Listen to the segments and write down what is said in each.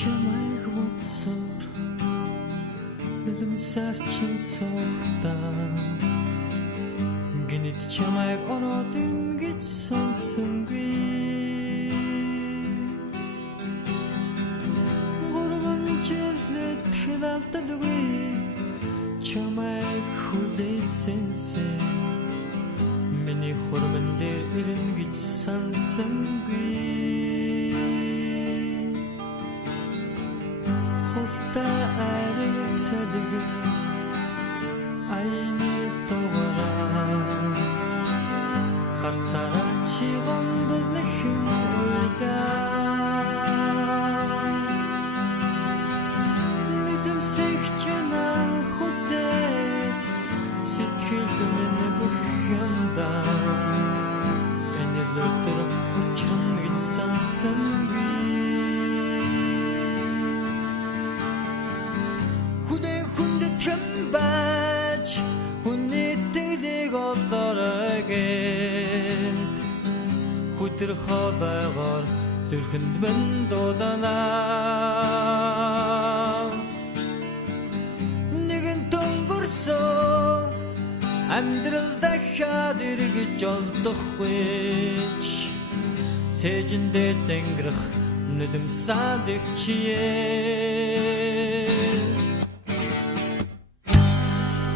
чамайг бодсоор 늦은 сарчин суухдаа гинэт чамайг ороод гэж сонсонгүй гурван жилэт хилалталгүй чамайг хүлээсэнсэн миний хурман дээр ирэн гэж сонсонгүй Хулта арицалэг айны дугаараа харцараа чи гондолхон уйлаа Мэдэмсэг чанаа хүзээ сэтгэл минь бүхэндаа энэ лөтөр учран гэж сонсонгүй Хүтэр хаваагаар зүрхэнд мэн дуланаа Нэгэн төнгөрсөн амьдрал дахиад эргэж олдохгүй Цээжиндээ зэнгэрх нулимсаад өвчие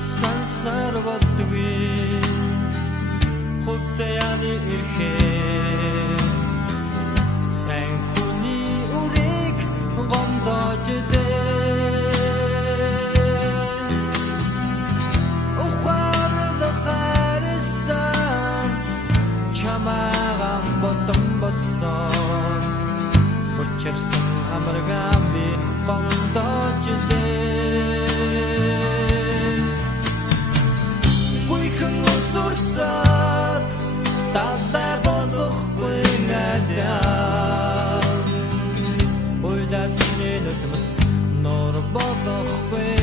Санснаар болдгүй Хуцаяны ирхээ Сайн хүний үрийг гомдож дээ Ухаард харсан Чамаагаа бодон бодсон Учирсан амаргаа би гомдож дээ Гүйхэн усурсаад Талай болохгүй надад Уйлаад нэлтмэс нор болохгүй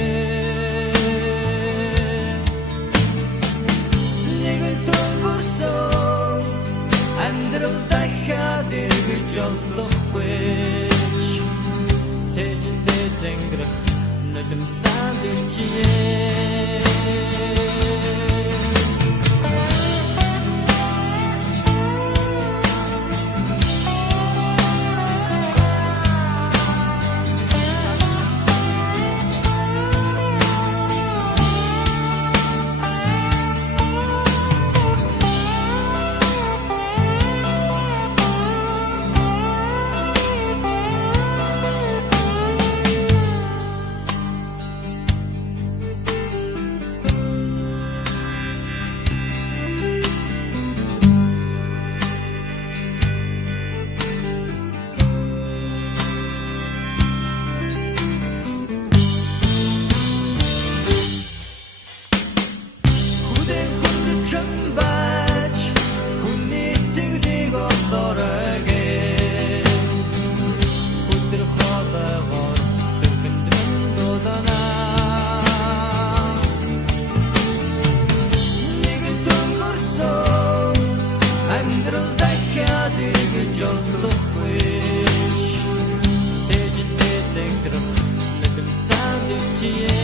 Нэгэн төнгөрсөн амьдрал дахиад эргэж олдохгүй Цээжиндээ зэнгэрх нулимсаад өвчие Цээжиндээ зэнгэрх нулимсаад өвчие